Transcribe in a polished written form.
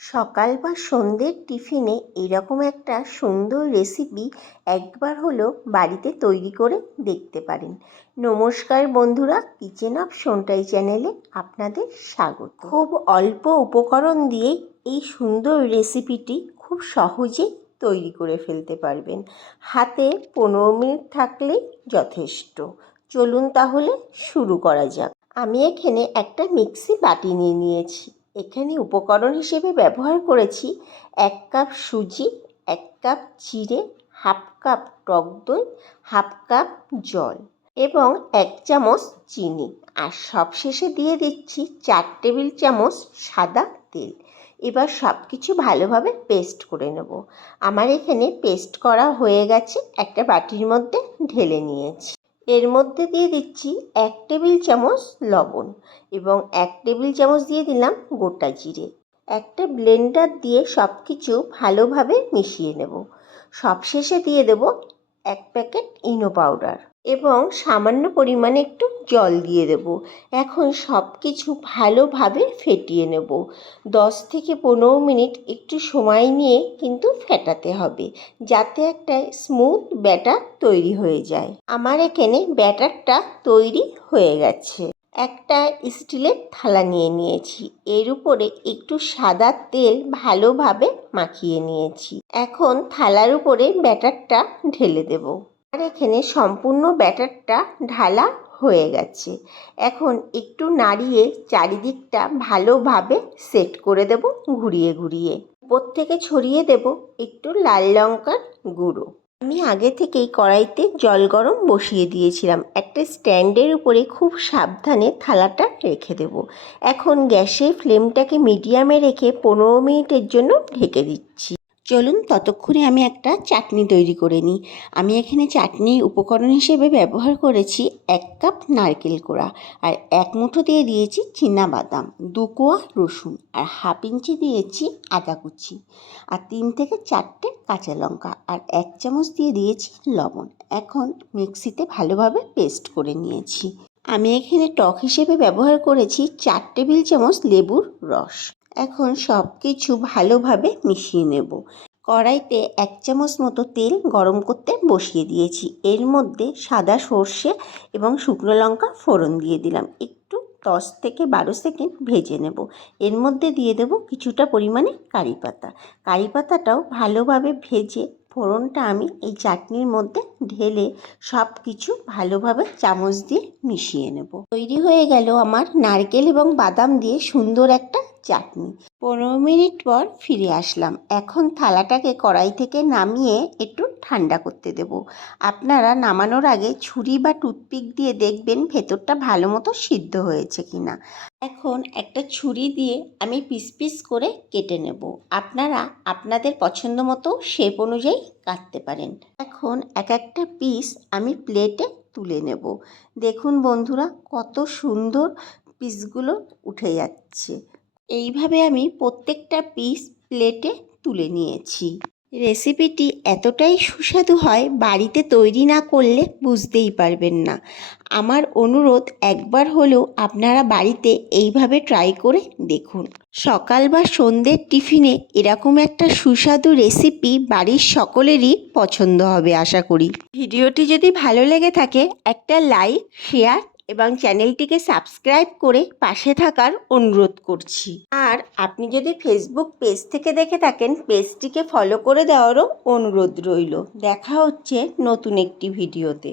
সকাল বা সন্ধ্যের টিফিনে এরকম একটা সুন্দর রেসিপি একবার হলো বাড়িতে তৈরি করে দেখতে পারেন। নমস্কার বন্ধুরা, কিচেন অফ সোনটাই চ্যানেলে আপনাদের স্বাগত। খুব অল্প উপকরণ দিয়েই এই সুন্দর রেসিপিটি খুব সহজেই তৈরি করে ফেলতে পারবেন। হাতে 15 মিনিট থাকলেই যথেষ্ট। চলুন তাহলে শুরু করা যাক। আমি এখানে একটা মিক্সি বাটি নিয়ে নিয়েছি। এখানে উপকরণ হিসেবে ব্যবহার করেছি 1 কাপ সুজি, 1 কাপ চিড়ে, হাফ কাপ টক দই, হাফ কাপ জল এবং 1 চামচ চিনি। আর সবশেষে দিয়ে দিচ্ছি 4 টেবিল চামচ সাদা তেল। এবার সব কিছু ভালোভাবে পেস্ট করে নেব। আমার এখানে পেস্ট করা হয়ে গেছে, একটা বাটির মধ্যে ঢেলে নিয়েছি। এর মধ্যে দিয়ে দিচ্ছি 1 টেবিল চামচ লবণ এবং 1 টেবিল চামচ দিয়ে দিলাম গোটা জিরে। একটা ব্লেন্ডার দিয়ে সব কিছু ভালোভাবে মিশিয়ে নেব। সবশেষে দিয়ে দেব 1 প্যাকেট ইনো পাউডার এবং সামান্য পরিমাণে একটু জল দিয়ে দেব। এখন সব কিছু ভালোভাবে ফেটিয়ে নেব। 10 থেকে 15 মিনিট একটু সময় নিয়ে কিন্তু ফেটাতে হবে, যাতে একটা স্মুথ ব্যাটার তৈরি হয়ে যায়। আমার এখানে ব্যাটারটা তৈরি হয়ে গেছে। একটা স্টিলের থালা নিয়ে নিয়েছি, এর উপরে একটু সাদা তেল ভালোভাবে মাখিয়ে নিয়েছি। এখন থালার উপরে ব্যাটারটা ঢেলে দেব। আর এখানে সম্পূর্ণ ব্যাটারটা ঢালা হয়ে গেছে। এখন একটু নাড়িয়ে চারিদিকটা ভালোভাবে সেট করে দেব ঘুরিয়ে ঘুরিয়ে। উপর থেকে ছড়িয়ে দেব একটু লাল লঙ্কার গুঁড়ো। আমি আগে থেকেই কড়াইতে জল গরম বসিয়ে দিয়েছিলাম। একটা স্ট্যান্ডের উপরে খুব সাবধানে থালাটা রেখে দেব। এখন গ্যাসের ফ্লেমটাকে মিডিয়ামে রেখে 15 মিনিটের জন্য ঢেকে দিচ্ছি। চলুন ততক্ষণে আমি একটা চাটনি তৈরি করে নিই। আমি এখানে চাটনির উপকরণ হিসেবে ব্যবহার করেছি 1 কাপ নারকেল কোড়া, আর 1 মুঠো দিয়ে দিয়েছি চীনাবাদাম, 2 কোয়া রসুন, আর হাফ ইঞ্চি দিয়েছি আদা কুচি, আর 3 থেকে 4টে কাঁচা লঙ্কা, আর 1 চামচ দিয়ে দিয়েছি লবণ। এখন মিক্সিতে ভালোভাবে পেস্ট করে নিয়েছি। আমি এখানে টক হিসেবে ব্যবহার করেছি 4 টেবিল চামচ লেবুর রস। এখন সব কিছু ভালোভাবে মিশিয়ে নেব। কড়াইতে 1 চামচ মতো তেল গরম করতে বসিয়ে দিয়েছি। এর মধ্যে সাদা সর্ষে এবং শুকনো লঙ্কা ফোড়ন দিয়ে দিলাম। একটু 10 থেকে 12 সেকেন্ড ভেজে নেব। এর মধ্যে দিয়ে দেব কিছুটা পরিমাণে কারি পাতা। কারি পাতাটাও ভালোভাবে ভেজে ফোড়নটা আমি এই চাটনির মধ্যে ঢেলে সব কিছু ভালোভাবে চামচ দিয়ে মিশিয়ে নেব। তৈরি হয়ে গেল আমার নারকেল এবং বাদাম দিয়ে সুন্দর একটা চাটনি। 15 মিনিট পর ফিরে আসলাম। এখন থালাটাকে কড়াই থেকে নামিয়ে একটু ঠান্ডা করতে দেব। আপনারা নামানোর আগে ছুরি বা টুথপিক দিয়ে দেখবেন ভেতরটা ভালো মতো সিদ্ধ হয়েছে কিনা। এখন একটা ছুরি দিয়ে আমি পিস পিস করে কেটে নেব। আপনারা আপনাদের পছন্দ মতো শেপ অনুযায়ী কাটতে পারেন। এখন একটা পিস আমি প্লেটে তুলে নেব। দেখুন বন্ধুরা, কত সুন্দর পিসগুলো উঠে যাচ্ছে। এইভাবে আমি প্রত্যেকটা পিস প্লেটে তুলে নিয়েছি। রেসিপিটি এতটাই সুস্বাদু হয়, বাড়িতে তৈরি না করলে বুঝতেই পারবেন না। আমার অনুরোধ, একবার হলেও আপনারা বাড়িতে এইভাবে ট্রাই করে দেখুন। সকাল বা সন্ধ্যের টিফিনে এরকম একটা সুস্বাদু রেসিপি বাড়ির সকলেরই পছন্দ হবে আশা করি। ভিডিওটি যদি ভালো লেগে থাকে একটা লাইক, শেয়ার এবং চ্যানেলটিকে সাবস্ক্রাইব করে পাশে থাকার অনুরোধ করছি। আর আপনি যদি ফেসবুক পেজ থেকে দেখে থাকেন, পেজটিকে ফলো করে দেওয়ারও অনুরোধ রইল। দেখা হচ্ছে নতুন একটি ভিডিওতে।